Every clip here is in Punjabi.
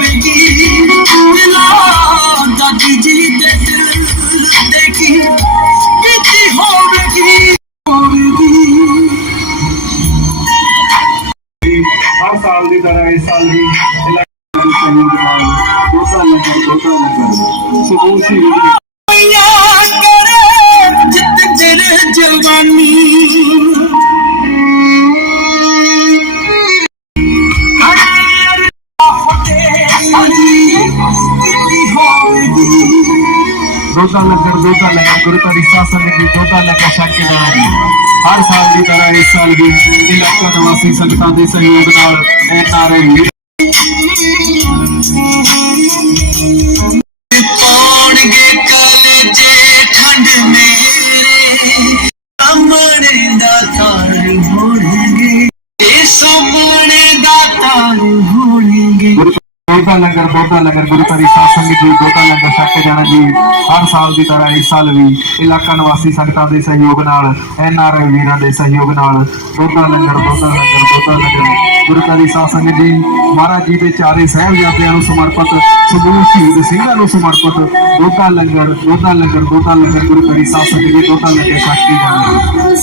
ਕੀਤੀ ਹੋਵੇਗੀ। ਦਿਲਾਂ ਦਾਦੀ ਜੀ ਦੇ ਦਿਲ ਤੇ ਕੀ ਹੋਵੇਗੀ ਹੋਵੇਗੀ। ਹਰ ਸਾਲ ਦੀ ਤਰ੍ਹਾਂ ਇਸ ਸਾਲ ਵੀ ਇਲਾਕੇ ਦੇ ਸਹਿਯੋਗ ਨਾਲ ਦੋਤਾ ਨਗਰ ਦੋਤਾ ਨਗਰ ਸਮੂਹ ਸ਼ਹੀਦ ਦੋਤਾ ਨਗਰ ਦੋਤਾ ਨਗਰ ਗੁਰੂ ਕਾ ਰਿਸ਼ਤਾ ਦੀ ਦੋਤਾ ਨਗਰ ਸ਼ਾਕਿਰਾਂ ਹਰ ਸਾਲ ਦੀ ਤਰ੍ਹਾਂ ਇਸ ਸਾਲ ਵੀ ਇਲਾਕਾ ਨਿਵਾਸੀ ਸੰਗਤਾਂ ਦੇ ਸਹਿਯੋਗ ਨਾਲ ਇਹ ਨਾਰੇ ਦੋਤਾ ਲੰਗਰ ਦੋਤਾ ਲੰਗਰ ਗੁਰੂ ਕਾ ਰਿਸ਼ਤਾ ਸਮੇਂ ਦੀ ਦੋਤਾ ਕੇ ਜਾਣਾ ਜੀ। ਹਰ ਸਾਲ ਦੀ ਤਰ੍ਹਾਂ ਇਸ ਸਾਲ ਵੀ ਇਲਾਕਾ ਨਿਵਾਸੀ ਸੰਗਤਾਂ ਦੇ ਸਹਿਯੋਗ ਨਾਲ, ਐਨ ਆਰ ਆਈ ਵੀਰਾਂ ਦੇ ਸਹਿਯੋਗ ਨਾਲ ਦੋਤਾ ਲੰਗਰ ਦੋਤਾ ਲੰਗਰ ਦੋਤਾ ਲੰਗਰ ਗੁਰੂ ਘਰੀ ਰਿਸ਼ਤਾ ਸਮੇਂ ਜੀ। ਮਹਾਰਾਜ ਜੀ ਦੇ ਚਾਰੇ ਸਾਹਿਬਜ਼ਾਦਿਆਂ ਨੂੰ ਸਮਰਪਿਤ, ਸਮੂਹ ਸ਼ਹੀਦ ਸਿੰਘਾਂ ਨੂੰ ਸਮਰਪਿਤ ਦੋਤਾ ਲੰਗਰ ਦੋਤਾ ਲੰਗਰ ਦੋਤਾ ਲੰਗਰ ਗੁਰੂ ਘਰੀ ਰਿਸ਼ਤਾ ਸਮੇਂ ਜੀ ਦੋਤਾ ਲੰਗਰ ਸ਼ਾਕੀ ਜਾਣਾ।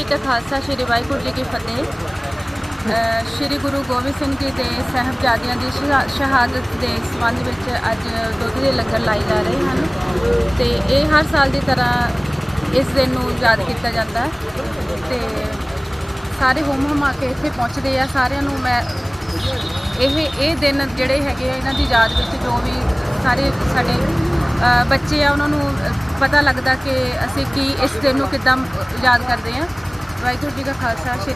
ਜੀ ਕਾ ਖਾਲਸਾ, ਸ੍ਰੀ ਵਾਹਿਗੁਰੂ ਜੀ ਕੀ ਫਤਿਹ। ਸ੍ਰੀ ਗੁਰੂ ਗੋਬਿੰਦ ਸਿੰਘ ਜੀ ਦੇ ਸਾਹਿਬਜ਼ਾਦਿਆਂ ਦੀ ਸ਼ਹਾ- ਸ਼ਹਾਦਤ ਦੇ ਸੰਬੰਧ ਵਿੱਚ ਅੱਜ ਦੁੱਧ ਦੇ ਲੰਗਰ ਲਾਏ ਜਾ ਰਹੇ ਹਨ ਤੇ ਇਹ ਹਰ ਸਾਲ ਦੀ ਤਰ੍ਹਾਂ ਇਸ ਦਿਨ ਨੂੰ ਯਾਦ ਕੀਤਾ ਜਾਂਦਾ ਹੈ ਤੇ ਸਾਰੇ ਹੁਮ ਹੁਮਾ ਕੇ ਇੱਥੇ ਪਹੁੰਚਦੇ ਆ। ਸਾਰਿਆਂ ਨੂੰ ਮੈਂ ਇਹ ਇਹ ਦਿਨ ਜਿਹੜੇ ਹੈਗੇ ਆ, ਇਹਨਾਂ ਦੀ ਯਾਦ ਵਿੱਚ ਜੋ ਵੀ ਸਾਰੇ ਸਾਡੇ ਬੱਚੇ ਆ, ਉਹਨਾਂ ਨੂੰ ਪਤਾ ਲੱਗਦਾ ਕਿ ਅਸੀਂ ਕੀ ਇਸ ਦਿਨ ਨੂੰ ਕਿੱਦਾਂ ਯਾਦ ਕਰਦੇ ਆ। ਵਾਹਿਗੁਰੂ ਜੀ ਕਾ ਖਾਲਸਾ ਸ਼੍ਰੀ